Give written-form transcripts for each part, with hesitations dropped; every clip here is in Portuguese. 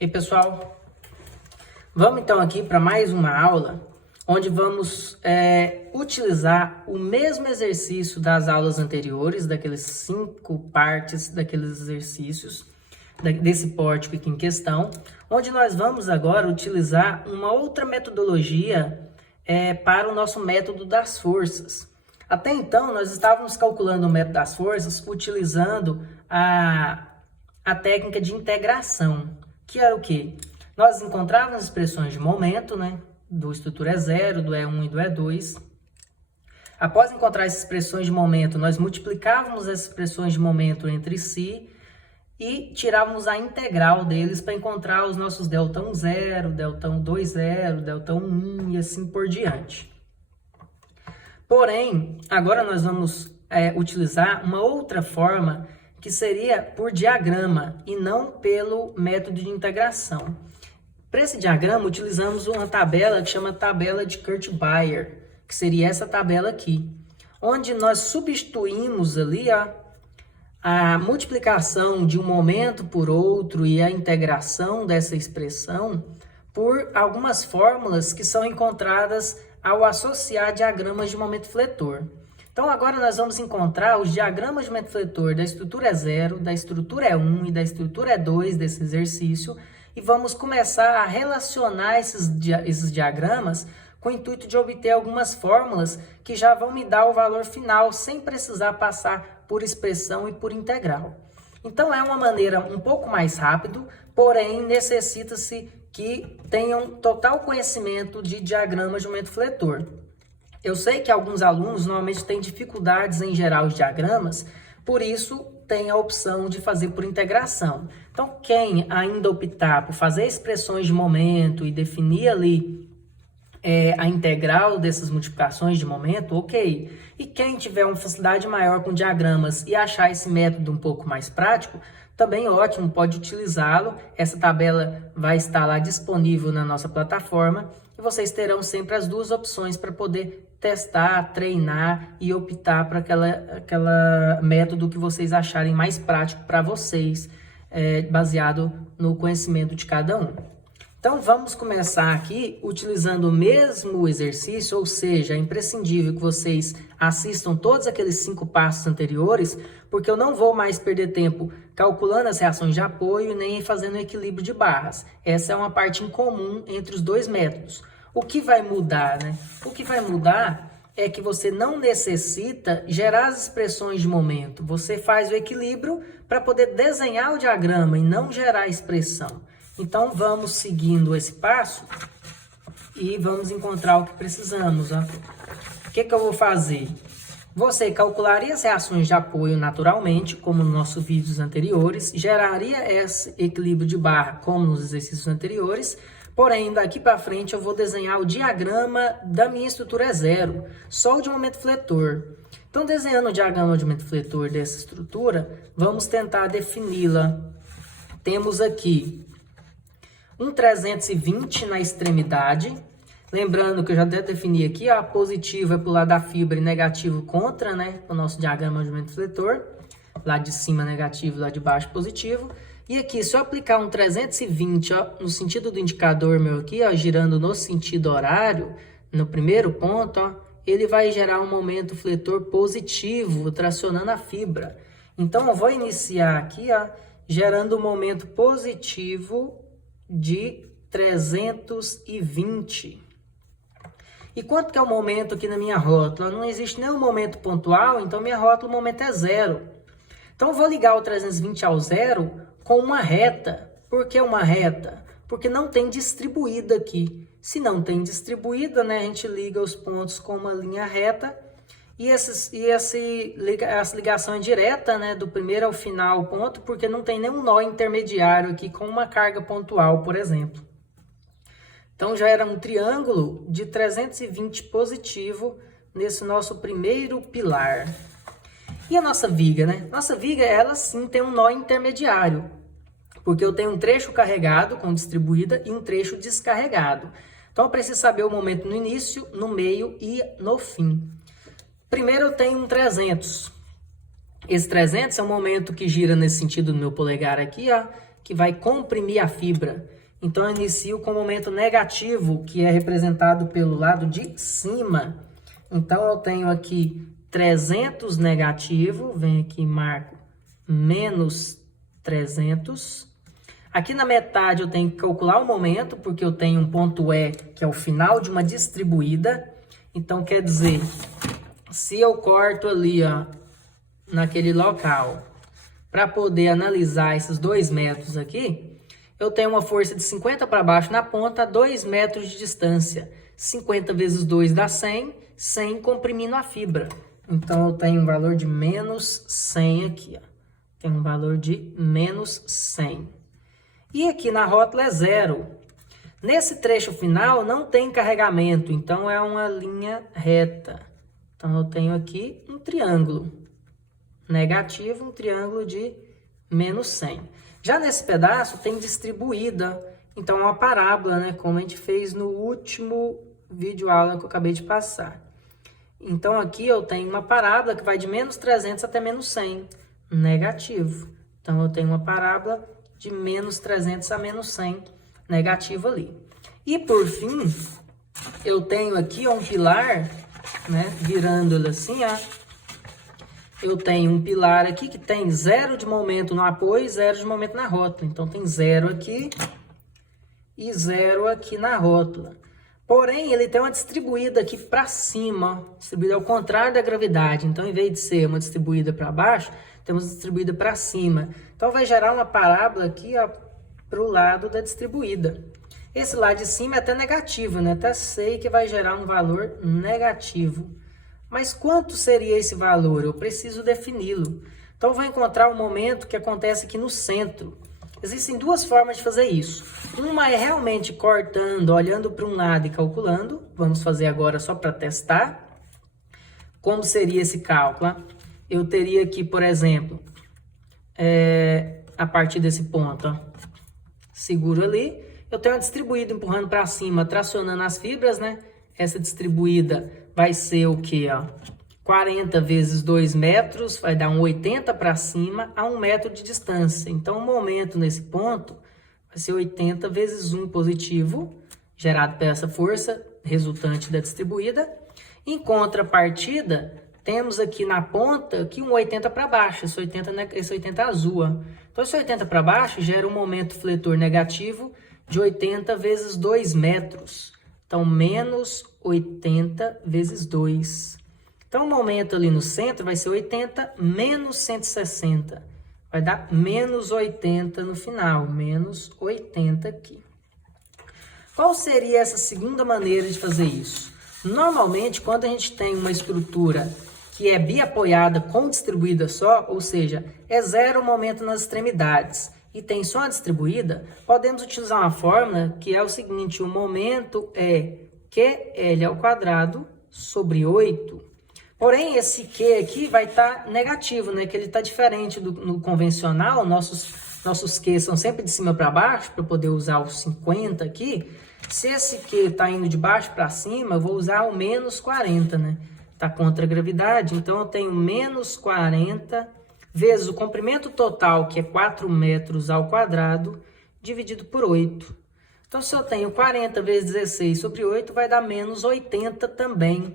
E aí, pessoal, vamos então aqui para mais uma aula, onde vamos utilizar o mesmo exercício das aulas anteriores, daqueles 5 partes daqueles exercícios, desse pórtico aqui em questão, onde nós vamos agora utilizar uma outra metodologia para o nosso método das forças. Até então, nós estávamos calculando o método das forças utilizando a técnica de integração, que era o quê? Nós encontrávamos as expressões de momento, né, do estrutura E0, do E1 e do E2. Após encontrar essas expressões de momento, nós multiplicávamos essas expressões de momento entre si e tirávamos a integral deles para encontrar os nossos delta 0, delta 2,0, delta 1 e assim por diante. Porém, agora nós vamos utilizar uma outra forma que seria por diagrama e não pelo método de integração. Para esse diagrama, utilizamos uma tabela que chama tabela de Kurt-Baer, que seria essa tabela aqui, onde nós substituímos ali a multiplicação de um momento por outro e a integração dessa expressão por algumas fórmulas que são encontradas ao associar diagramas de momento fletor. Então, agora nós vamos encontrar os diagramas de momento fletor da estrutura E0, da estrutura E1 e da estrutura E2 desse exercício e vamos começar a relacionar esses diagramas com o intuito de obter algumas fórmulas que já vão me dar o valor final sem precisar passar por expressão e por integral. Então, é uma maneira um pouco mais rápida, porém necessita-se que tenham total conhecimento de diagramas de momento fletor. Eu sei que alguns alunos normalmente têm dificuldades em gerar os diagramas, por isso tem a opção de fazer por integração. Então, quem ainda optar por fazer expressões de momento e definir ali a integral dessas multiplicações de momento, ok. E quem tiver uma facilidade maior com diagramas e achar esse método um pouco mais prático, também ótimo, pode utilizá-lo. Essa tabela vai estar lá disponível na nossa plataforma e vocês terão sempre as duas opções para poder testar, treinar e optar para aquela método que vocês acharem mais prático para vocês, baseado no conhecimento de cada um. Então, vamos começar aqui utilizando o mesmo exercício, ou seja, é imprescindível que vocês assistam todos aqueles 5 passos anteriores, porque eu não vou mais perder tempo calculando as reações de apoio nem fazendo equilíbrio de barras. Essa é uma parte em comum entre os dois métodos. O que vai mudar, né? O que vai mudar é que você não necessita gerar as expressões de momento. Você faz o equilíbrio para poder desenhar o diagrama e não gerar a expressão. Então, vamos seguindo esse passo e vamos encontrar o que precisamos. Ó. O que eu vou fazer? Você calcularia as reações de apoio naturalmente, como nos nossos vídeos anteriores, geraria esse equilíbrio de barra, como nos exercícios anteriores, porém, daqui para frente eu vou desenhar o diagrama da minha estrutura E0, só o de momento fletor. Então, desenhando o diagrama de momento fletor dessa estrutura, vamos tentar defini-la. Temos aqui um 320 na extremidade. Lembrando que eu já defini aqui, ó, positivo é para o lado da fibra e negativo contra, né? O nosso diagrama de momento fletor. Lado de cima negativo, lado de baixo positivo. E aqui, se eu aplicar um 320, ó, no sentido do indicador meu aqui, ó, girando no sentido horário, no primeiro ponto, ó, ele vai gerar um momento fletor positivo, tracionando a fibra. Então, eu vou iniciar aqui, ó, gerando um momento positivo de 320. E quanto que é o momento aqui na minha rótula? Não existe nenhum momento pontual, então minha rótula, o momento é 0. Então, eu vou ligar o 320 ao 0 com uma reta. Por que uma reta? Porque não tem distribuída aqui. Se não tem distribuída, né, a gente liga os pontos com uma linha reta. E essa ligação é direta, né, do primeiro ao final ponto, porque não tem nenhum nó intermediário aqui com uma carga pontual, por exemplo. Então, já era um triângulo de 320 positivo nesse nosso primeiro pilar. E a nossa viga, né? Nossa viga, ela sim tem um nó intermediário, porque eu tenho um trecho carregado com distribuída e um trecho descarregado. Então, eu preciso saber o momento no início, no meio e no fim. Primeiro eu tenho um 300. Esse 300 é um momento que gira nesse sentido do meu polegar aqui, ó, que vai comprimir a fibra. Então, eu inicio com o momento negativo, que é representado pelo lado de cima. Então, eu tenho aqui 300 negativo, venho aqui e marco menos 300. Aqui na metade eu tenho que calcular o momento, porque eu tenho um ponto E, que é o final de uma distribuída. Então, quer dizer, se eu corto ali, ó, naquele local, para poder analisar esses 2 metros aqui, eu tenho uma força de 50 para baixo na ponta, a 2 metros de distância. 50 vezes 2 dá 100, 100 comprimindo a fibra. Então, eu tenho um valor de menos 100 aqui, ó. Tem um valor de menos 100. E aqui na rótula é 0. Nesse trecho final não tem carregamento, então é uma linha reta. Então, eu tenho aqui um triângulo negativo, um triângulo de menos 100. Já nesse pedaço tem distribuída, então é uma parábola, né? Como a gente fez no último vídeo aula que eu acabei de passar. Então, aqui eu tenho uma parábola que vai de menos 300 até menos 100, negativo. Então, eu tenho uma parábola de menos 300 a menos 100, negativo ali. E, por fim, eu tenho aqui um pilar, né? Virando ele assim, ó. Eu tenho um pilar aqui que tem 0 de momento no apoio e 0 de momento na rótula. Então, tem 0 aqui e 0 aqui na rótula. Porém, ele tem uma distribuída aqui para cima, distribuída ao contrário da gravidade. Então, em vez de ser uma distribuída para baixo, temos distribuída para cima. Então, vai gerar uma parábola aqui para o lado da distribuída. Esse lado de cima é até negativo, né? Até sei que vai gerar um valor negativo. Mas quanto seria esse valor? Eu preciso defini-lo. Então, eu vou encontrar um momento que acontece aqui no centro. Existem 2 formas de fazer isso. Uma é realmente cortando, olhando para um lado e calculando. Vamos fazer agora só para testar. Como seria esse cálculo? Eu teria aqui, por exemplo, a partir desse ponto, ó, seguro ali. Eu tenho uma distribuída empurrando para cima, tracionando as fibras, né? Essa distribuída vai ser o quê, ó? 40 vezes 2 metros, vai dar um 80 para cima a 1 metro de distância. Então, o momento nesse ponto vai ser 80 vezes 1 positivo, gerado por essa força resultante da distribuída. Em contrapartida, temos aqui na ponta aqui um 80 para baixo, esse 80 azul. Ó. Então, esse 80 para baixo gera um momento fletor negativo de 80 vezes 2 metros. Então, menos 80 vezes 2. Então, o momento ali no centro vai ser 80 menos 160. Vai dar menos 80 no final, menos 80 aqui. Qual seria essa segunda maneira de fazer isso? Normalmente, quando a gente tem uma estrutura que é biapoiada com distribuída só, ou seja, é 0 o momento nas extremidades, e tem só a distribuída, podemos utilizar uma fórmula que é o seguinte: o momento é QL ao quadrado sobre 8. Porém, esse Q aqui vai estar negativo, né? Que ele está diferente no convencional. Nossos Q são sempre de cima para baixo, para poder usar o 50 aqui. Se esse Q está indo de baixo para cima, eu vou usar o menos 40, né? Está contra a gravidade, então eu tenho menos 40 vezes o comprimento total, que é 4 metros ao quadrado, dividido por 8. Então, se eu tenho 40 vezes 16 sobre 8, vai dar menos 80 também,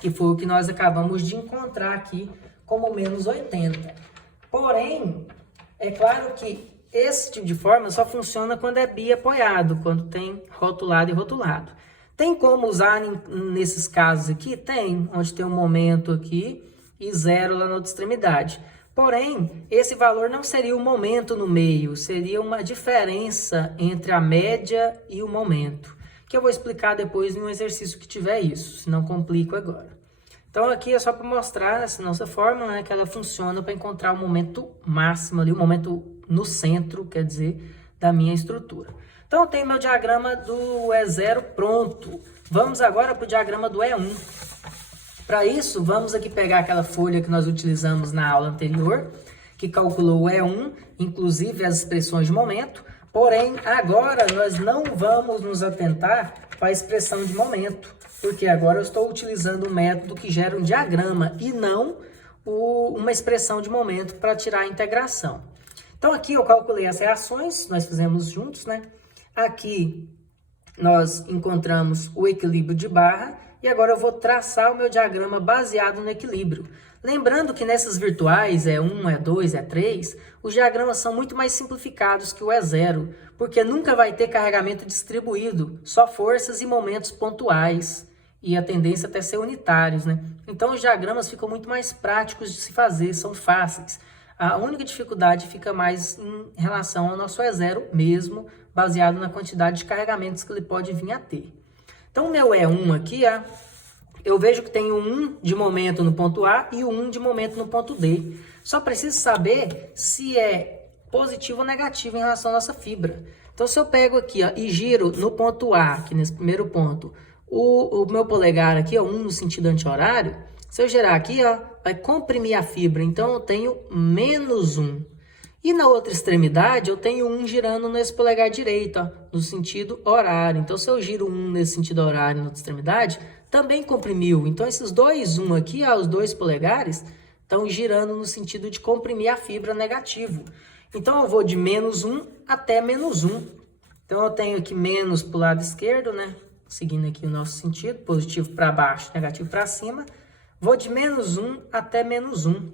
que foi o que nós acabamos de encontrar aqui como menos 80. Porém, é claro que esse tipo de fórmula só funciona quando é biapoiado, quando tem rotulado e rotulado. Tem como usar nesses casos aqui? Tem, onde tem um momento aqui e 0 lá na outra extremidade. Porém, esse valor não seria o momento no meio, seria uma diferença entre a média e o momento, que eu vou explicar depois em um exercício que tiver isso, senão complico agora. Então, aqui é só para mostrar essa nossa fórmula, né, que ela funciona para encontrar o momento máximo ali, o momento no centro, quer dizer, da minha estrutura. Então, eu tenho meu diagrama do E0 pronto. Vamos agora para o diagrama do E1. Para isso, vamos aqui pegar aquela folha que nós utilizamos na aula anterior, que calculou o E1, inclusive as expressões de momento. Porém, agora nós não vamos nos atentar para a expressão de momento, porque agora eu estou utilizando um método que gera um diagrama e não uma expressão de momento para tirar a integração. Então aqui eu calculei as reações, nós fizemos juntos, né? Aqui nós encontramos o equilíbrio de barra e agora eu vou traçar o meu diagrama baseado no equilíbrio. Lembrando que nessas virtuais, E1, E2, E3, os diagramas são muito mais simplificados que o E0, porque nunca vai ter carregamento distribuído, só forças e momentos pontuais, e a tendência até ser unitários, né? Então os diagramas ficam muito mais práticos de se fazer, são fáceis. A única dificuldade fica mais em relação ao nosso E0 mesmo, baseado na quantidade de carregamentos que ele pode vir a ter. Então, o meu E1 aqui, eu vejo que tem um 1 de momento no ponto A e um 1 de momento no ponto D. Só preciso saber se é positivo ou negativo em relação à nossa fibra. Então, se eu pego aqui e giro no ponto A, aqui nesse primeiro ponto, o meu polegar aqui, 1 no sentido anti-horário, se eu girar aqui, vai comprimir a fibra. Então, eu tenho menos 1. E na outra extremidade, eu tenho 1 girando nesse polegar direito, no sentido horário. Então, se eu giro 1 nesse sentido horário na outra extremidade, também comprimiu. Então, esses dois 1 aqui, os dois polegares, estão girando no sentido de comprimir a fibra negativo. Então, eu vou de menos 1 até menos 1. Então, eu tenho aqui menos para o lado esquerdo, né? Seguindo aqui o nosso sentido, positivo para baixo, negativo para cima. Vou de menos 1 até menos 1.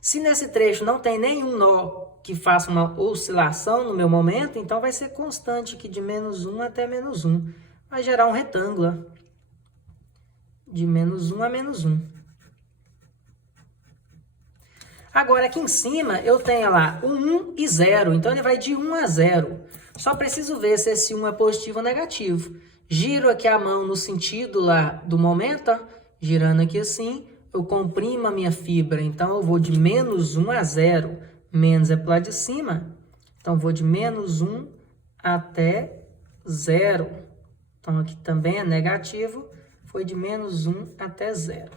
Se nesse trecho não tem nenhum nó que faça uma oscilação no meu momento, então vai ser constante aqui de menos 1 até menos 1. Vai gerar um retângulo de menos 1 a menos 1. Agora aqui em cima eu tenho lá o 1 e 0, então ele vai de 1 a 0. Só preciso ver se esse 1 é positivo ou negativo. Giro aqui a mão no sentido lá do momento, girando aqui assim. Eu comprimo a minha fibra, então eu vou de menos 1 a 0. Menos é para o lado de cima, então eu vou de menos 1 até 0. Então aqui também é negativo, foi de menos 1 até 0.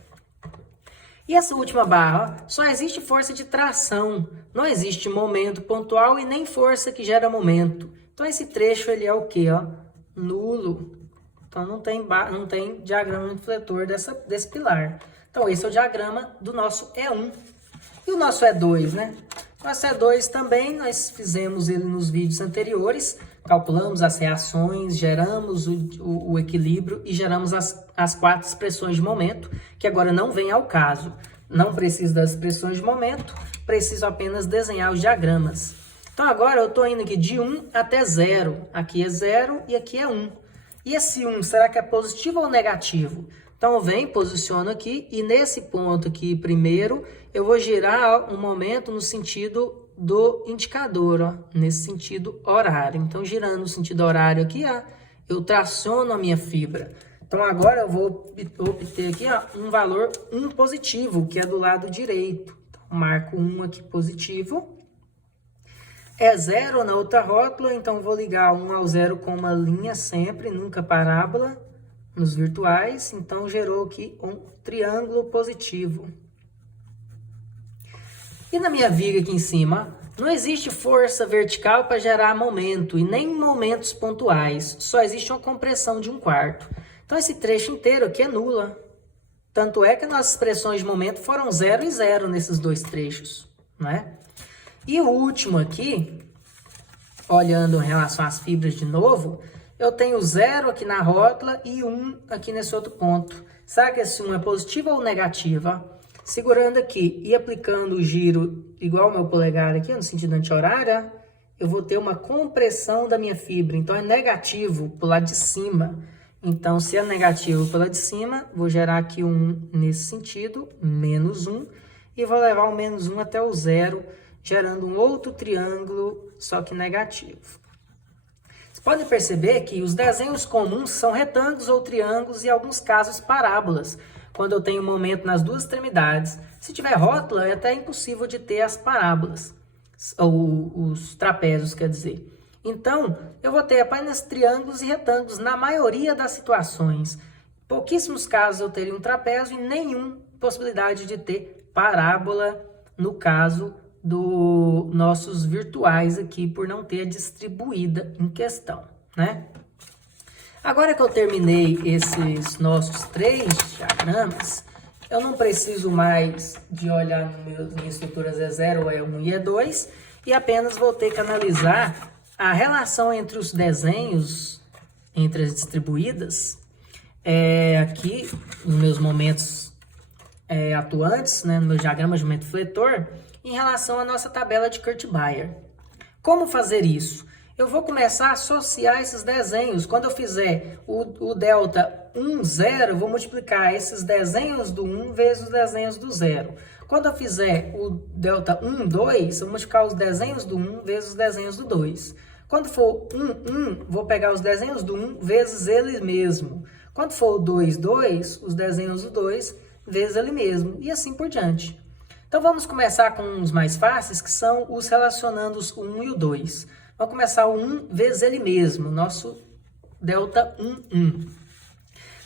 E essa última barra, só existe força de tração, não existe momento pontual e nem força que gera momento. Então esse trecho ele é o quê? Nulo. Então não tem diagrama infletor desse pilar. Então, esse é o diagrama do nosso E1. E o nosso E2, né? Nosso E2 também, nós fizemos ele nos vídeos anteriores, calculamos as reações, geramos o equilíbrio e geramos as 4 expressões de momento, que agora não vem ao caso. Não preciso das expressões de momento, preciso apenas desenhar os diagramas. Então, agora eu estou indo aqui de 1 até 0. Aqui é 0 e aqui é 1. E esse 1, será que é positivo ou negativo? Então, eu venho, posiciono aqui, e nesse ponto aqui, primeiro, eu vou girar um momento no sentido do indicador, nesse sentido horário. Então, girando no sentido horário aqui, eu traciono a minha fibra. Então, agora eu vou obter aqui um valor 1 positivo, que é do lado direito. Então, marco 1 aqui positivo. É 0 na outra rótula, então vou ligar 1 ao 0 com uma linha sempre, nunca parábola. Nos virtuais, então gerou aqui um triângulo positivo. E na minha viga aqui em cima, não existe força vertical para gerar momento e nem momentos pontuais, só existe uma compressão de 1/4. Então esse trecho inteiro aqui é nula. Tanto é que as nossas expressões de momento foram 0 e 0 nesses dois trechos, não é? E o último aqui, olhando em relação às fibras de novo, eu tenho 0 aqui na rótula e 1 aqui nesse outro ponto. Será que esse 1 é positivo ou negativo? Segurando aqui e aplicando o giro igual ao meu polegar aqui, no sentido anti-horário, eu vou ter uma compressão da minha fibra. Então, é negativo para o lado de cima. Então, se é negativo para o lado de cima, vou gerar aqui um nesse sentido, menos 1. E vou levar o menos 1 até o 0, gerando um outro triângulo, só que negativo. Você pode perceber que os desenhos comuns são retângulos ou triângulos e, em alguns casos, parábolas, quando eu tenho momento nas duas extremidades. Se tiver rótula, é até impossível de ter as parábolas, ou os trapézios, quer dizer. Então, eu vou ter apenas triângulos e retângulos na maioria das situações. Em pouquíssimos casos eu teria um trapézio e nenhuma possibilidade de ter parábola no caso dos nossos virtuais aqui, por não ter a distribuída em questão, né? Agora que eu terminei esses nossos 3 diagramas, eu não preciso mais de olhar nas minhas estruturas E0, E1 e E2, e apenas vou ter que analisar a relação entre os desenhos, entre as distribuídas, aqui nos meus momentos atuantes, né, no meu diagrama de momento fletor, em relação à nossa tabela de Kurt-Baer. Como fazer isso? Eu vou começar a associar esses desenhos. Quando eu fizer o delta 1, 0, eu vou multiplicar esses desenhos do 1 vezes os desenhos do 0. Quando eu fizer o delta 1, 2, eu vou multiplicar os desenhos do 1 vezes os desenhos do 2. Quando for 1, 1, vou pegar os desenhos do 1 vezes ele mesmo. Quando for o 2, 2, os desenhos do 2 vezes ele mesmo. E assim por diante. Então vamos começar com os mais fáceis, que são os relacionando o 1 e o 2. Vamos começar o 1 vezes ele mesmo, nosso delta 1, 1.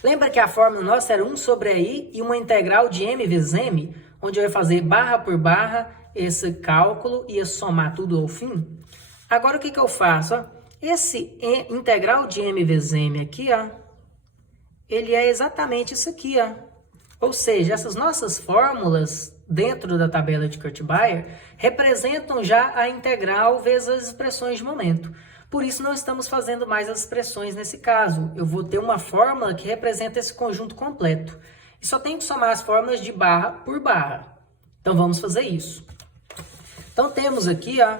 Lembra que a fórmula nossa era 1 sobre i e uma integral de m vezes m, onde eu ia fazer barra por barra esse cálculo e ia somar tudo ao fim? Agora o que eu faço? Ó? Esse integral de m vezes m aqui, ó, ele é exatamente isso aqui. Ó. Ou seja, essas nossas fórmulas dentro da tabela de Kurt-Baer representam já a integral vezes as expressões de momento. Por isso não estamos fazendo mais as expressões nesse caso. Eu vou ter uma fórmula que representa esse conjunto completo. E só tenho que somar as fórmulas de barra por barra. Então vamos fazer isso. Então temos aqui, ó,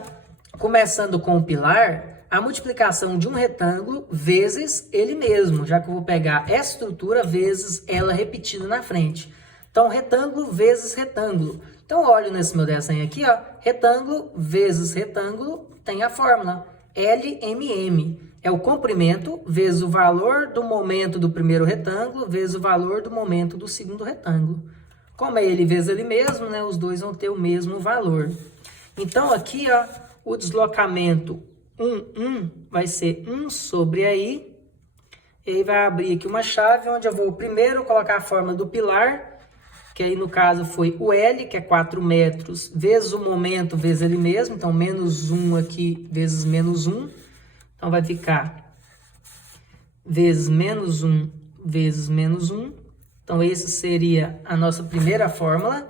começando com o pilar, a multiplicação de um retângulo vezes ele mesmo, já que eu vou pegar essa estrutura vezes ela repetida na frente. Então, retângulo vezes retângulo. Então, olho nesse meu desenho aqui, ó, retângulo vezes retângulo, tem a fórmula LMM. É o comprimento vezes o valor do momento do primeiro retângulo vezes o valor do momento do segundo retângulo. Como é ele vezes ele mesmo, né, os dois vão ter o mesmo valor. Então, aqui, ó, o deslocamento 1, 1 vai ser 1 sobre i. E aí vai abrir aqui uma chave onde eu vou primeiro colocar a fórmula do pilar, que aí no caso foi o L, que é 4 metros, vezes o momento, vezes ele mesmo. Então, menos 1 aqui, vezes menos 1. Então, vai ficar vezes menos 1, vezes menos 1. Então, esse seria a nossa primeira fórmula.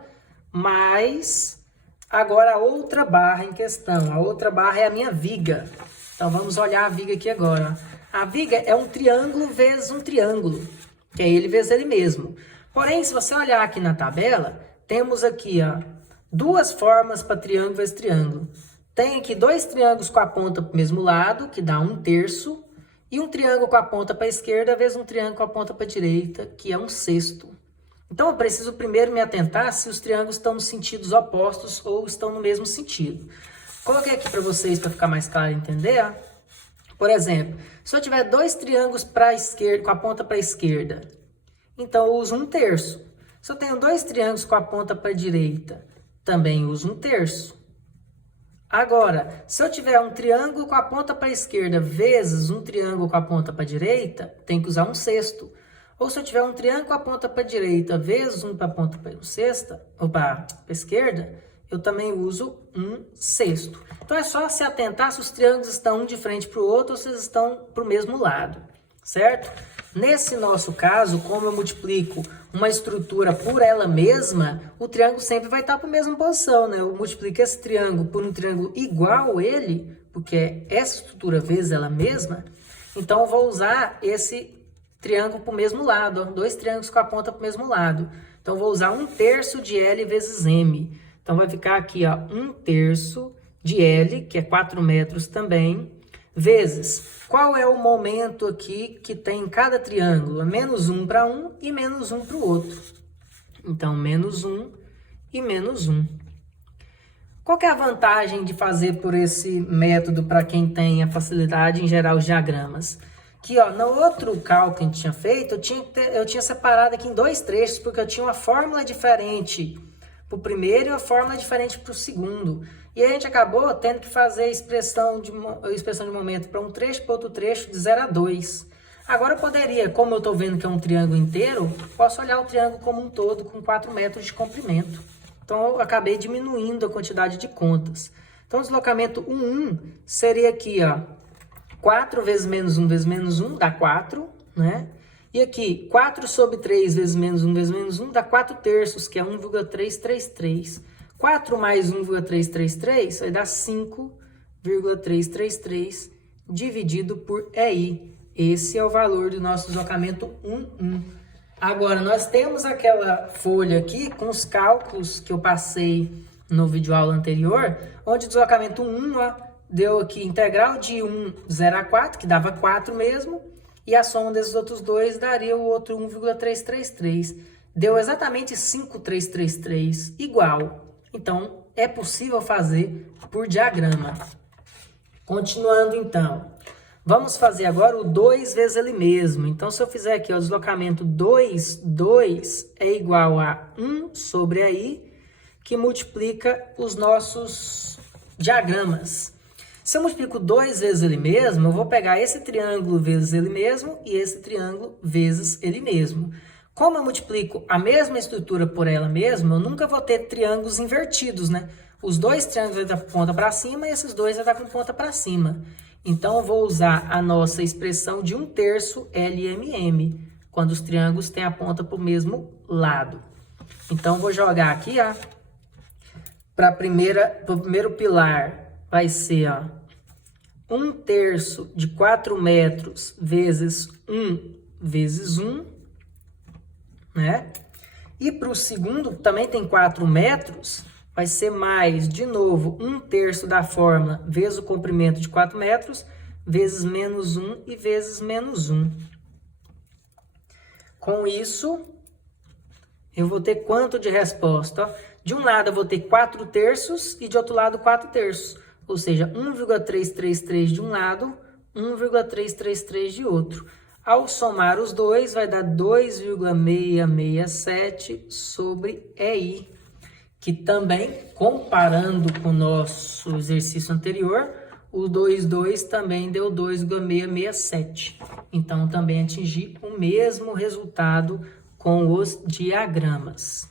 Mas, agora a outra barra em questão. A outra barra é a minha viga. Então, vamos olhar a viga aqui agora. A viga é um triângulo vezes um triângulo, que é ele vezes ele mesmo. Porém, se você olhar aqui na tabela, temos aqui, ó, duas formas para triângulo vezes triângulo. Tem aqui dois triângulos com a ponta para o mesmo lado, que dá 1/3, e um triângulo com a ponta para a esquerda vezes um triângulo com a ponta para a direita, que é 1/6. Então, eu preciso primeiro me atentar se os triângulos estão nos sentidos opostos ou estão no mesmo sentido. Coloquei aqui para vocês, para ficar mais claro entender, ó. Por exemplo, se eu tiver dois triângulos para a esquerda, com a ponta para a esquerda, então eu uso 1/3. Se eu tenho dois triângulos com a ponta para a direita, também uso 1/3. Agora, se eu tiver um triângulo com a ponta para a esquerda vezes um triângulo com a ponta para a direita, tem que usar 1/6. Ou se eu tiver um triângulo com a ponta para a direita vezes um para a ponta para a esquerda, eu também uso 1/6. Então, é só se atentar se os triângulos estão um de frente para o outro ou se eles estão para o mesmo lado, certo? Nesse nosso caso, como eu multiplico uma estrutura por ela mesma, o triângulo sempre vai estar para a mesma posição, né? Eu multiplico esse triângulo por um triângulo igual a ele, porque é essa estrutura vezes ela mesma, então eu vou usar esse triângulo para o mesmo lado, ó, dois triângulos com a ponta para o mesmo lado. Então, eu vou usar 1/3 de L vezes M. Então, vai ficar aqui, ó, 1/3 de L, que é 4 metros também, vezes, qual é o momento aqui que tem em cada triângulo? É menos 1 para um e menos 1 para o outro. Então, menos 1 e menos 1. Qual que é a vantagem de fazer por esse método para quem tem a facilidade em gerar os diagramas? Que, ó, no outro cálculo que a gente tinha feito, eu tinha separado aqui em dois trechos, porque eu tinha uma fórmula diferente para o primeiro e uma fórmula diferente para o segundo. E aí a gente acabou tendo que fazer a expressão de momento para um trecho para outro trecho de 0 a 2. Agora eu poderia, como eu estou vendo que é um triângulo inteiro, posso olhar o triângulo como um todo com 4 metros de comprimento. Então eu acabei diminuindo a quantidade de contas. Então o deslocamento 1, 1 seria aqui, ó, 4 vezes menos 1 vezes menos 1 dá 4, né? E aqui, 4 sobre 3 vezes menos 1 vezes menos 1 dá 4/3, que é 1,333. 4 mais 1,333 vai dar 5,333 dividido por EI. Esse é o valor do nosso deslocamento 1,1. Agora, nós temos aquela folha aqui com os cálculos que eu passei no vídeo aula anterior, onde o deslocamento 1, ó, deu aqui integral de 1, 0 a 4, que dava 4 mesmo, e a soma desses outros dois daria o outro 1,333. Deu exatamente 5,333, igual. Então, é possível fazer por diagrama. Continuando, então. Vamos fazer agora o 2 vezes ele mesmo. Então, se eu fizer aqui o deslocamento 2, 2 é igual a 1 sobre I, que multiplica os nossos diagramas. Se eu multiplico 2 vezes ele mesmo, eu vou pegar esse triângulo vezes ele mesmo e esse triângulo vezes ele mesmo. Como eu multiplico a mesma estrutura por ela mesma, eu nunca vou ter triângulos invertidos, né? Os dois triângulos vão estar com ponta para cima e esses dois vão estar com ponta para cima. Então, eu vou usar a nossa expressão de 1/3 LMM, quando os triângulos têm a ponta para o mesmo lado. Então, vou jogar aqui, ó, para o primeiro pilar, vai ser, ó, 1/3 de 4 metros vezes 1 vezes 1, né? E para o segundo, também tem 4 metros, vai ser mais, de novo, 1/3 da fórmula vezes o comprimento de 4 metros, vezes menos 1 e vezes menos 1. Com isso, eu vou ter quanto de resposta? Ó, de um lado eu vou ter 4/3 e de outro lado 4/3. Ou seja, 1,333 de um lado, 1,333 de outro. Ao somar os dois, vai dar 2,667 sobre EI. Que também, comparando com o nosso exercício anterior, o 2,2 também deu 2,667. Então, também atingi o mesmo resultado com os diagramas.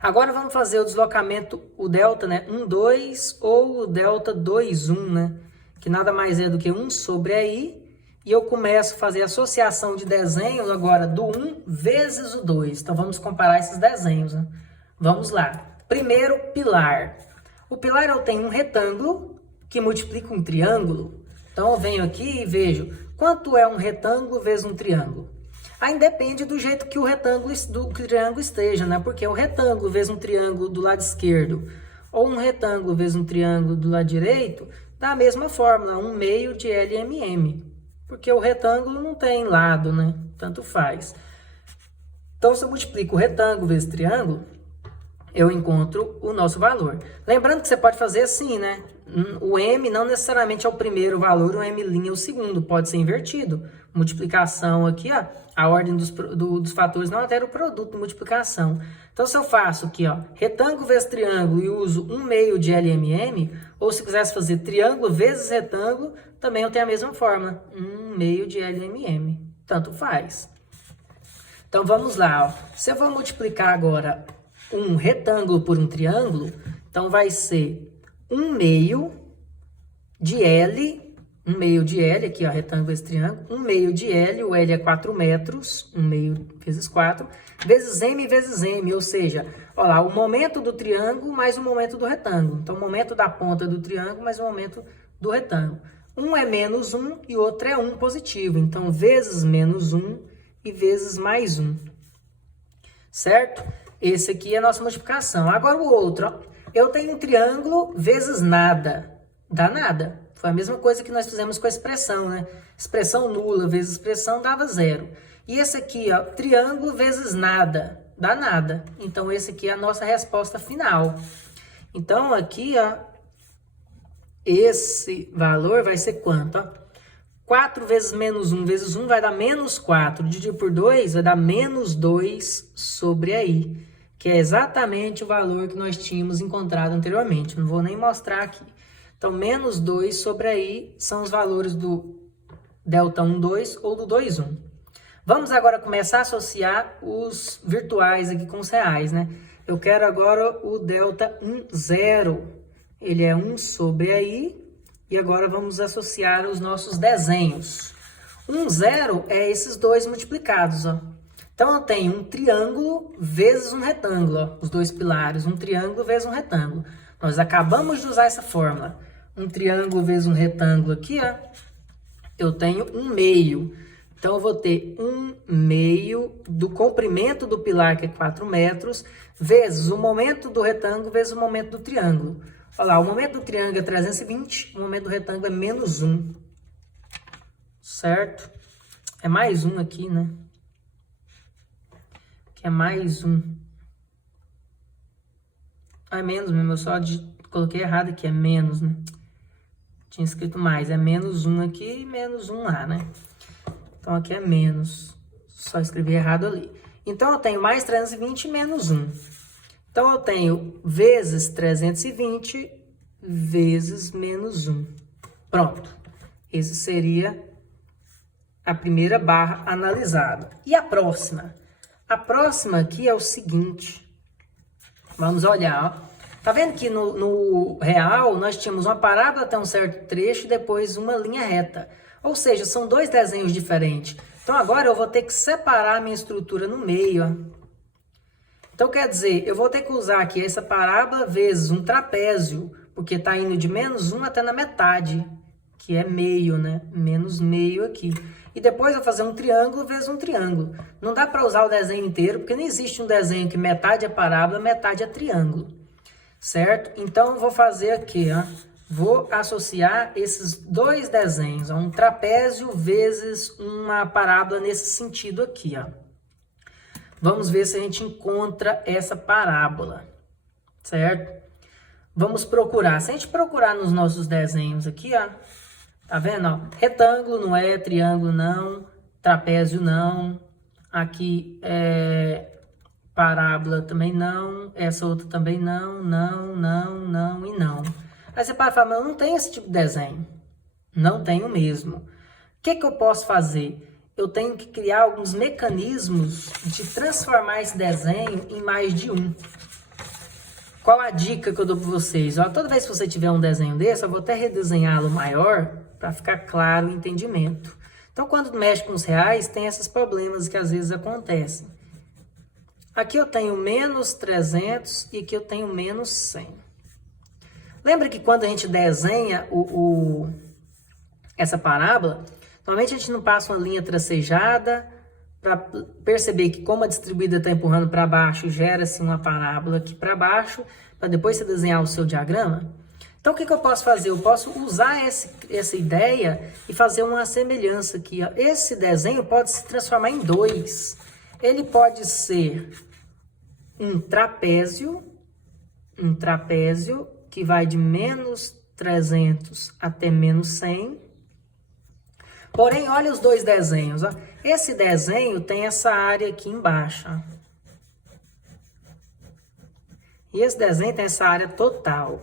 Agora, vamos fazer o deslocamento, o delta, né? 1,2 ou o delta 2,1, né? Que nada mais é do que 1 sobre EI. E eu começo a fazer associação de desenhos agora do 1 vezes o 2. Então, vamos comparar esses desenhos, né? Vamos lá. Primeiro pilar. O pilar eu tenho um retângulo que multiplica um triângulo. Então eu venho aqui e vejo quanto é um retângulo vezes um triângulo. Aí depende do jeito que o retângulo do triângulo esteja, né? Porque o retângulo vezes um triângulo do lado esquerdo ou um retângulo vezes um triângulo do lado direito dá a mesma fórmula, 1/2 de LMM. Porque o retângulo não tem lado, né? Tanto faz. Então se eu multiplico o retângulo vezes triângulo, eu encontro o nosso valor. Lembrando que você pode fazer assim, né? O M não necessariamente é o primeiro valor, o M' é o segundo, pode ser invertido. Multiplicação aqui, ó, a ordem dos fatores não altera o produto de multiplicação. Então, se eu faço aqui, ó, retângulo vezes triângulo e uso 1/2 de LMM, ou se quisesse fazer triângulo vezes retângulo, também eu tenho a mesma fórmula, 1/2 de LMM. Tanto faz. Então, vamos lá, ó. Se eu vou multiplicar agora um retângulo por um triângulo, então vai ser 1/2 de L, 1/2 de L, aqui ó, retângulo vezes triângulo, 1/2 de L, o L é 4 metros, 1/2 vezes 4, vezes M, ou seja, ó lá, o momento do triângulo mais o momento do retângulo. Então, o momento da ponta do triângulo mais o momento do retângulo. Um é menos 1 e o outro é 1 positivo, então vezes menos 1 e vezes mais 1, certo? Esse aqui é a nossa multiplicação. Agora o outro, ó. Eu tenho um triângulo vezes nada. Dá nada. Foi a mesma coisa que nós fizemos com a expressão, né? Expressão nula vezes expressão dava 0. E esse aqui, ó, triângulo vezes nada. Dá nada. Então, esse aqui é a nossa resposta final. Então, aqui, ó, esse valor vai ser quanto, ó? 4 vezes menos 1 vezes 1 vai dar menos 4. Dividido por 2 vai dar menos 2 sobre I, que é exatamente o valor que nós tínhamos encontrado anteriormente. Não vou nem mostrar aqui. Então, menos 2 sobre I são os valores do delta 1,2 ou do 2,1. Vamos agora começar a associar os virtuais aqui com os reais, né? Eu quero agora o delta 1,0. Ele é 1 sobre I. E agora vamos associar os nossos desenhos. 1,0 é esses dois multiplicados, ó. Então, eu tenho um triângulo vezes um retângulo, ó, os dois pilares, um triângulo vezes um retângulo. Nós acabamos de usar essa fórmula. Um triângulo vezes um retângulo aqui, ó, eu tenho 1/2. Então, eu vou ter 1/2 do comprimento do pilar, que é 4 metros, vezes o momento do retângulo vezes o momento do triângulo. Olha lá, o momento do triângulo é 320, o momento do retângulo é -1. Certo? É mais 1 aqui, né? Que é mais 1. Ah, é menos mesmo, eu só coloquei errado aqui, é menos, né? Tinha escrito mais, é -1 aqui e -1 lá, né? Então, aqui é menos. Só escrevi errado ali. Então, eu tenho mais 320 menos 1. Então, eu tenho vezes 320 vezes -1. Pronto. Esse seria a primeira barra analisada. E a próxima? A próxima aqui é o seguinte. Vamos olhar, ó. Tá vendo que no real nós tínhamos uma parábola até um certo trecho e depois uma linha reta. Ou seja, são dois desenhos diferentes. Então, agora eu vou ter que separar a minha estrutura no meio, ó. Então, quer dizer, eu vou ter que usar aqui essa parábola vezes um trapézio, porque está indo de -1 até na metade, que é meio, né? Menos meio aqui. E depois eu vou fazer um triângulo vezes um triângulo. Não dá para usar o desenho inteiro, porque não existe um desenho que metade é parábola, metade é triângulo. Certo? Então, eu vou fazer aqui, ó. Vou associar esses dois desenhos, ó, um trapézio vezes uma parábola nesse sentido aqui, ó. Vamos ver se a gente encontra essa parábola, certo? Vamos procurar. Se a gente procurar nos nossos desenhos aqui, ó, tá vendo, ó? Retângulo não é, triângulo não, trapézio não, aqui é parábola também não, essa outra também não, não, não, não e não. Aí você pode falar, mas eu não tenho esse tipo de desenho. Não tenho mesmo. O que que eu posso fazer? Eu tenho que criar alguns mecanismos de transformar esse desenho em mais de um. Qual a dica que eu dou para vocês? Ó, toda vez que você tiver um desenho desse, eu vou até redesenhá-lo maior para ficar claro o entendimento. Então, quando mexe com os reais, tem esses problemas que às vezes acontecem. Aqui eu tenho menos 300 e aqui eu tenho menos 100. Lembra que quando a gente desenha essa parábola, normalmente a gente não passa uma linha tracejada para perceber que como a distribuída está empurrando para baixo, gera-se uma parábola aqui para baixo, para depois você desenhar o seu diagrama. Então, o que que eu posso fazer? Eu posso usar essa ideia e fazer uma semelhança aqui, ó. Esse desenho pode se transformar em dois. Ele pode ser um trapézio que vai de menos 300 até menos 100. Porém, olha os dois desenhos, ó. Esse desenho tem essa área aqui embaixo, ó. E esse desenho tem essa área total.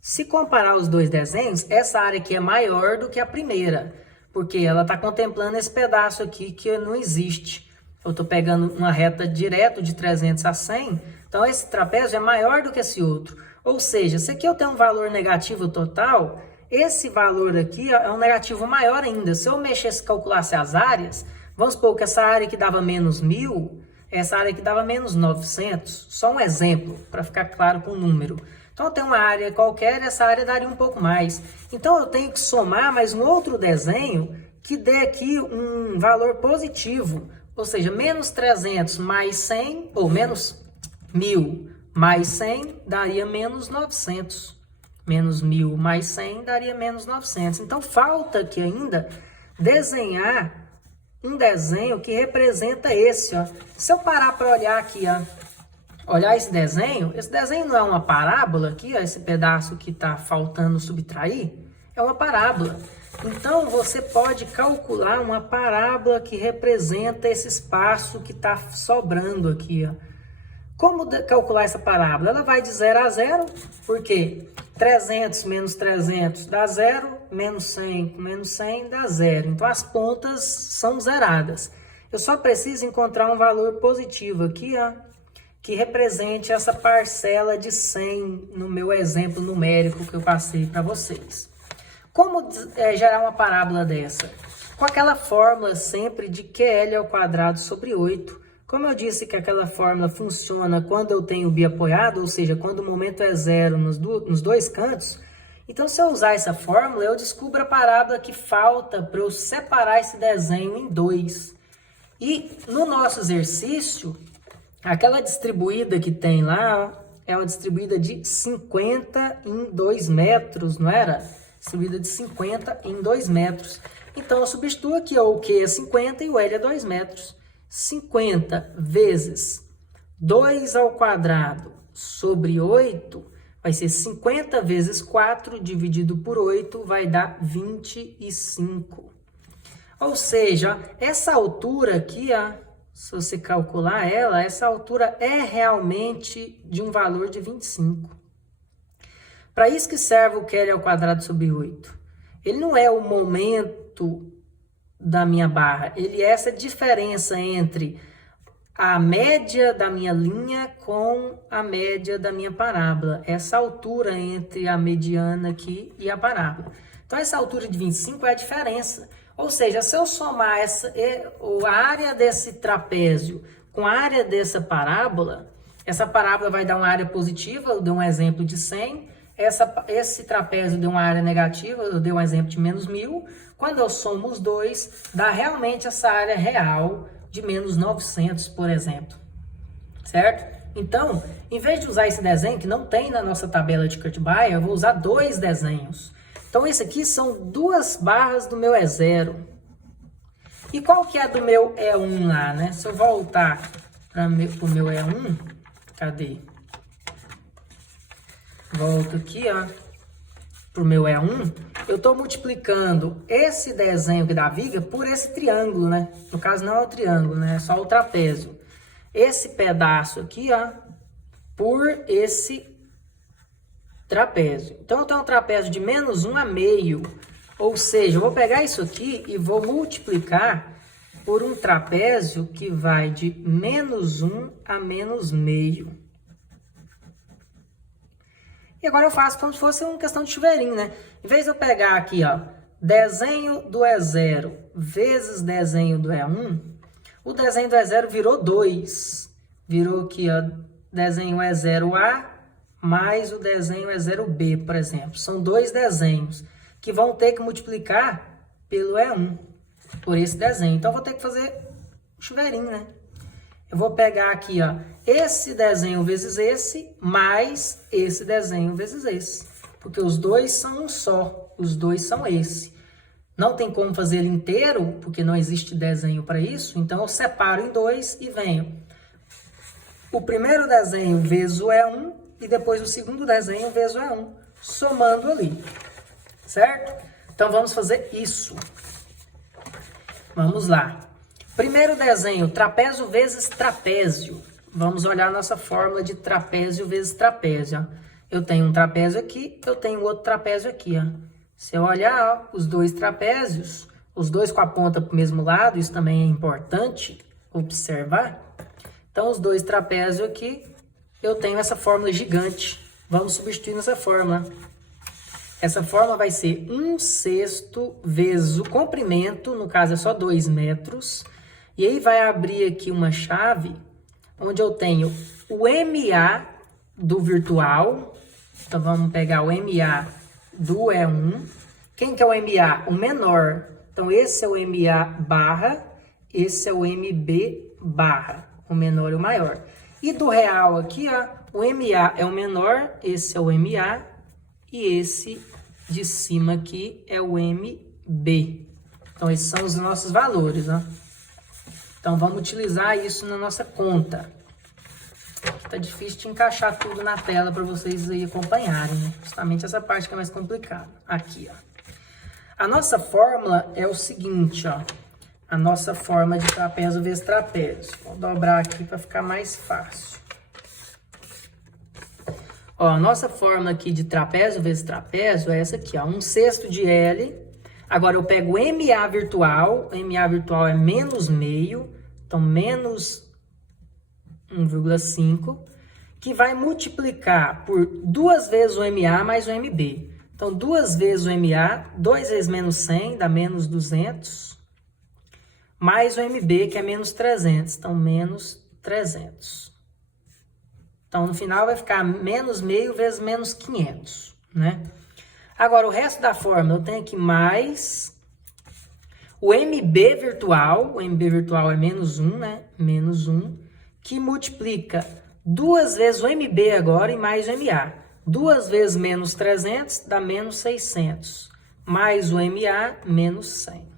Se comparar os dois desenhos, essa área aqui é maior do que a primeira, porque ela está contemplando esse pedaço aqui que não existe. Eu estou pegando uma reta direto de 300 a 100, então esse trapézio é maior do que esse outro. Ou seja, se aqui eu tenho um valor negativo total, esse valor aqui é um negativo maior ainda. Se eu mexesse, calculasse as áreas, vamos supor que essa área que dava menos 1.000, essa área que dava menos 900, só um exemplo, para ficar claro com o número. Então, eu tenho uma área qualquer, essa área daria um pouco mais. Então, eu tenho que somar mais um outro desenho que dê aqui um valor positivo. Ou seja, menos 300 mais 100, ou menos 1.000 mais 100, daria menos 900. Menos 1.000 mais 100 daria menos 900. Então, falta aqui ainda desenhar um desenho que representa esse, ó. Se eu parar para olhar aqui, ó, olhar esse desenho não é uma parábola aqui, ó, esse pedaço que está faltando subtrair, é uma parábola. Então, você pode calcular uma parábola que representa esse espaço que está sobrando aqui, ó. Como calcular essa parábola? Ela vai de 0 a 0, porque 300 menos 300 dá 0, menos 100 com menos 100 dá 0. Então, as pontas são zeradas. Eu só preciso encontrar um valor positivo aqui, ó, que represente essa parcela de 100 no meu exemplo numérico que eu passei para vocês. Como gerar uma parábola dessa? com aquela fórmula sempre de QL² sobre 8. Como eu disse que aquela fórmula funciona quando eu tenho o biapoiado, ou seja, quando o momento é zero nos dois cantos, então se eu usar essa fórmula, eu descubro a parábola que falta para eu separar esse desenho em dois. E no nosso exercício, aquela distribuída que tem lá, é uma distribuída de 50 em 2 metros, não era? Distribuída de 50 em 2 metros. Então, eu substituo aqui, o Q é 50 e o L é 2 metros. 50 vezes 2² sobre 8 vai ser 50 vezes 4 dividido por 8 vai dar 25. Ou seja, essa altura aqui, ó, se você calcular ela, essa altura é realmente de um valor de 25. Para isso que serve o QL² sobre 8. Ele não é o momento da minha barra, ele é essa diferença entre a média da minha linha com a média da minha parábola. Essa altura entre a mediana aqui e a parábola. Então, essa altura de 25 é a diferença. Ou seja, se eu somar a área desse trapézio com a área dessa parábola, essa parábola vai dar uma área positiva, eu dei um exemplo de 100. Esse trapézio deu uma área negativa, eu dei um exemplo de menos 1000. Quando eu somo os dois, dá realmente essa área real de menos 900, por exemplo. Certo? Então, em vez de usar esse desenho, que não tem na nossa tabela de Kurzbauer, eu vou usar dois desenhos. Então, esse aqui são duas barras do meu E0. E qual que é do meu E1 lá, né? Se eu voltar para o meu E1, cadê? Volto aqui, ó, para o meu E1, eu estou multiplicando esse desenho aqui da viga por esse triângulo, né? No caso, não é o triângulo, né? É só o trapézio. Esse pedaço aqui, ó, por esse trapézio. Então, eu tenho um trapézio de menos 1 a meio. Ou seja, eu vou pegar isso aqui e vou multiplicar por um trapézio que vai de menos 1 a menos meio. E agora eu faço como se fosse uma questão de chuveirinho, né? Em vez de eu pegar aqui, ó, desenho do E0 vezes desenho do E1, o desenho do E0 virou 2. Virou aqui, ó, desenho E0A mais o desenho E0B, por exemplo. São dois desenhos que vão ter que multiplicar pelo E1, por esse desenho. Então, eu vou ter que fazer um chuveirinho, né? Eu vou pegar aqui, ó, esse desenho vezes esse, mais esse desenho vezes esse. Porque os dois são um só, os dois são esse. Não tem como fazer ele inteiro, porque não existe desenho para isso. Então, eu separo em dois e venho o primeiro desenho vezes o E1 e depois o segundo desenho vezes o E1, somando ali. Certo? Então, vamos fazer isso. Vamos lá. Primeiro desenho, trapézio vezes trapézio. Vamos olhar a nossa fórmula de trapézio vezes trapézio. Ó. Eu tenho um trapézio aqui, eu tenho outro trapézio aqui. Ó. Se eu olhar, ó, os dois trapézios, os dois com a ponta para o mesmo lado, isso também é importante observar. Então, os dois trapézios aqui, eu tenho essa fórmula gigante. Vamos substituir nessa fórmula. Essa fórmula vai ser 1/6 vezes o comprimento, no caso é só 2 metros. E aí vai abrir aqui uma chave, onde eu tenho o MA do virtual. Então, vamos pegar o MA do E1. Quem que é o MA? O menor. Então, esse é o MA barra, esse é o MB barra, o menor e o maior. E do real aqui, ó, o MA é o menor, esse é o MA, e esse de cima aqui é o MB. Então, esses são os nossos valores, ó. Então, vamos utilizar isso na nossa conta. Tá difícil de encaixar tudo na tela para vocês aí acompanharem, né? Justamente essa parte que é mais complicada. Aqui, ó. A nossa fórmula é o seguinte, ó. A nossa fórmula de trapézio vezes trapézio. Vou dobrar aqui para ficar mais fácil. Ó, a nossa fórmula aqui de trapézio vezes trapézio é essa aqui, ó. 1/6 de L. Agora, eu pego o MA virtual. O MA virtual é menos meio. Então, menos 1,5. Que vai multiplicar por 2 vezes o MA mais o MB. Então, 2 vezes o MA, 2 vezes menos 100, dá menos 200. mais o MB, que é menos 300. Então, menos 300. Então, no final vai ficar menos meio vezes menos 500, né? Agora, o resto da fórmula eu tenho aqui mais o MB virtual. O MB virtual é menos 1, né? Menos 1, que multiplica 2 vezes o MB agora e mais o MA. 2 vezes menos 300 dá menos 600. Mais o MA, menos 100.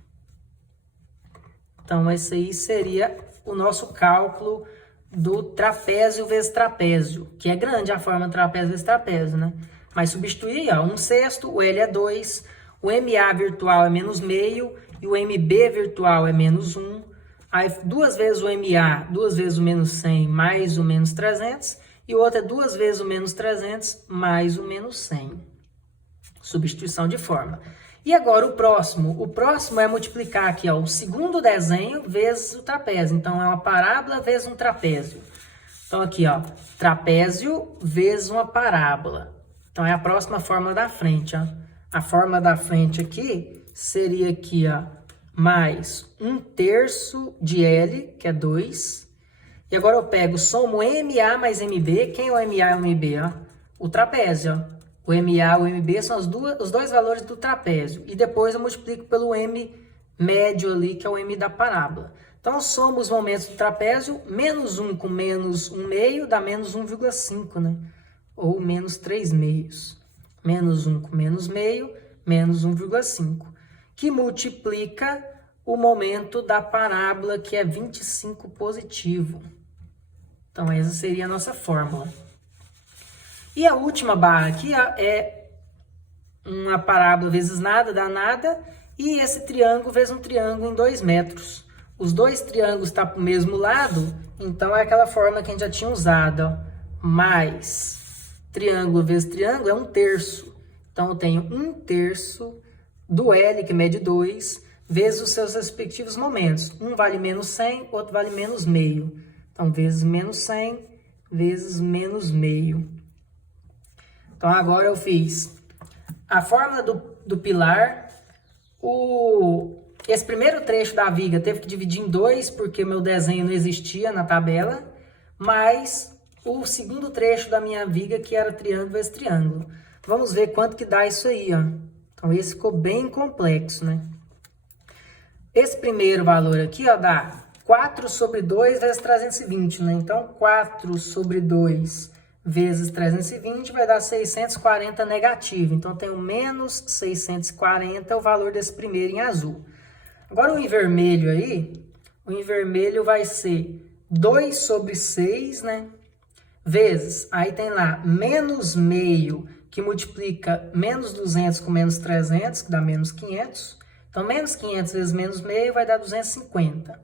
Então, esse aí seria o nosso cálculo do trapézio vezes trapézio, que é grande a forma trapézio vezes trapézio, né? Mas substituir, ó, 1/6, o L é 2, o MA virtual é menos meio e o MB virtual é menos 1. Aí 2 vezes o MA, 2 vezes o menos 100 mais o menos 300, e o outro é 2 vezes o menos 300 mais o menos 100. Substituição de forma. E agora o próximo. O próximo é multiplicar aqui, ó, o segundo desenho vezes o trapézio. Então, é uma parábola vezes um trapézio. Então, aqui, ó, trapézio vezes uma parábola. Então, é a próxima fórmula da frente, ó. A fórmula da frente aqui seria aqui, ó, mais 1/3 de L, que é 2. E agora eu pego, somo MA mais MB. Quem é o MA e o MB, ó? O trapézio, ó. O MA e o MB são os dois valores do trapézio. E depois eu multiplico pelo M médio ali, que é o M da parábola. Então, eu somo os momentos do trapézio. Menos 1 com menos 1 meio dá menos 1,5, né? Ou menos 3 meios. Menos 1 com menos meio, menos 1,5. Que multiplica o momento da parábola, que é 25 positivo. Então, essa seria a nossa fórmula. E a última barra aqui é uma parábola vezes nada, dá nada. E esse triângulo vezes um triângulo em 2 metros. Os dois triângulos estão para o mesmo lado, então é aquela fórmula que a gente já tinha usado, ó. Mais triângulo vezes triângulo é 1/3. Então, eu tenho 1/3 do L, que mede 2, vezes os seus respectivos momentos. Um vale menos 100, outro vale menos meio. Então, vezes menos 100, vezes menos meio. Então, agora eu fiz a fórmula do pilar. Esse primeiro trecho da viga teve que dividir em 2, porque meu desenho não existia na tabela. Mas o segundo trecho da minha viga, que era triângulo vezes triângulo. Vamos ver quanto que dá isso aí, ó. Então, esse ficou bem complexo, né? Esse primeiro valor aqui, ó, dá 4 sobre 2 vezes 320, né? Então, 4 sobre 2 vezes 320 vai dar 640 negativo. Então, eu tenho menos 640, é o valor desse primeiro em azul. Agora, o em vermelho aí, o em vermelho vai ser 2 sobre 6, né? Vezes, aí tem lá, menos meio, que multiplica menos 200 com menos 300, que dá menos 500. Então, menos 500 vezes menos meio vai dar 250.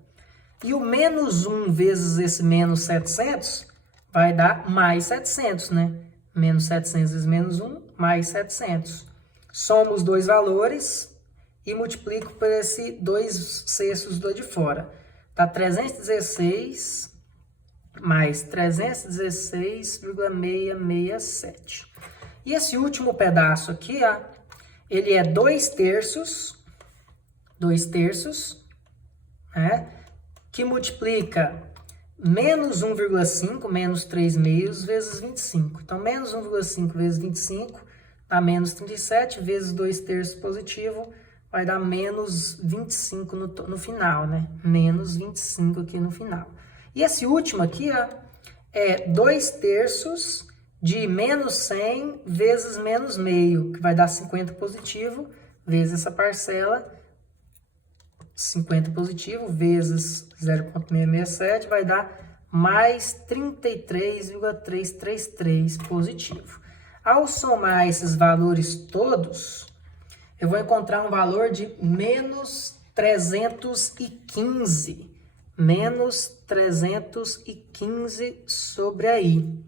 E o menos 1 vezes esse menos 700 vai dar mais 700, né? Menos 700 vezes menos 1, mais 700. Somo os dois valores e multiplico por esse 2/6 do de fora. Dá 316 mais 316,667. E esse último pedaço aqui, ó, ele é 2/3, né? Que multiplica menos 1,5, menos 3 meios, vezes 25. Então, menos 1,5 vezes 25 dá menos 37, vezes 2/3 positivo, vai dar menos 25 no final, né? Menos 25 aqui no final. E esse último aqui, ó, é 2/3 de menos 100 vezes menos meio, que vai dar 50 positivo, vezes essa parcela, 50 positivo, vezes 0,667, vai dar mais 33,333 positivo. Ao somar esses valores todos, eu vou encontrar um valor de menos 315. Menos 315 sobre aí.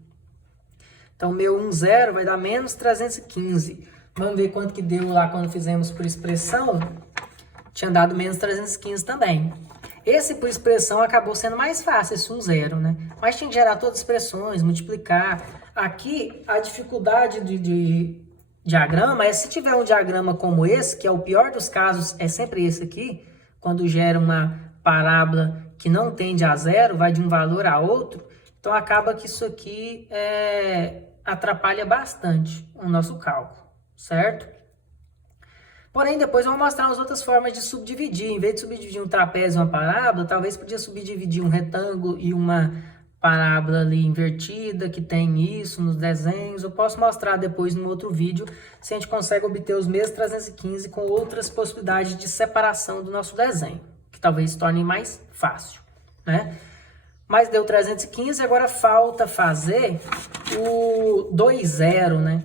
Então, meu 10 vai dar menos 315. Vamos ver quanto que deu lá quando fizemos por expressão. Tinha dado menos 315 também. Esse por expressão acabou sendo mais fácil, esse 10, né? Mas tinha que gerar todas as expressões, multiplicar. Aqui, a dificuldade de diagrama é se tiver um diagrama como esse, que é o pior dos casos, é sempre esse aqui, quando gera parábola que não tende a zero, vai de um valor a outro, então acaba que isso aqui atrapalha bastante o nosso cálculo, certo? Porém, depois eu vou mostrar umas outras formas de subdividir. Em vez de subdividir um trapézio e uma parábola, talvez podia subdividir um retângulo e uma parábola ali invertida, que tem isso nos desenhos. Eu posso mostrar depois no outro vídeo se a gente consegue obter os mesmos 315 com outras possibilidades de separação do nosso desenho, que talvez se torne mais fácil, né? Mas deu 315, agora falta fazer o 2,0, né?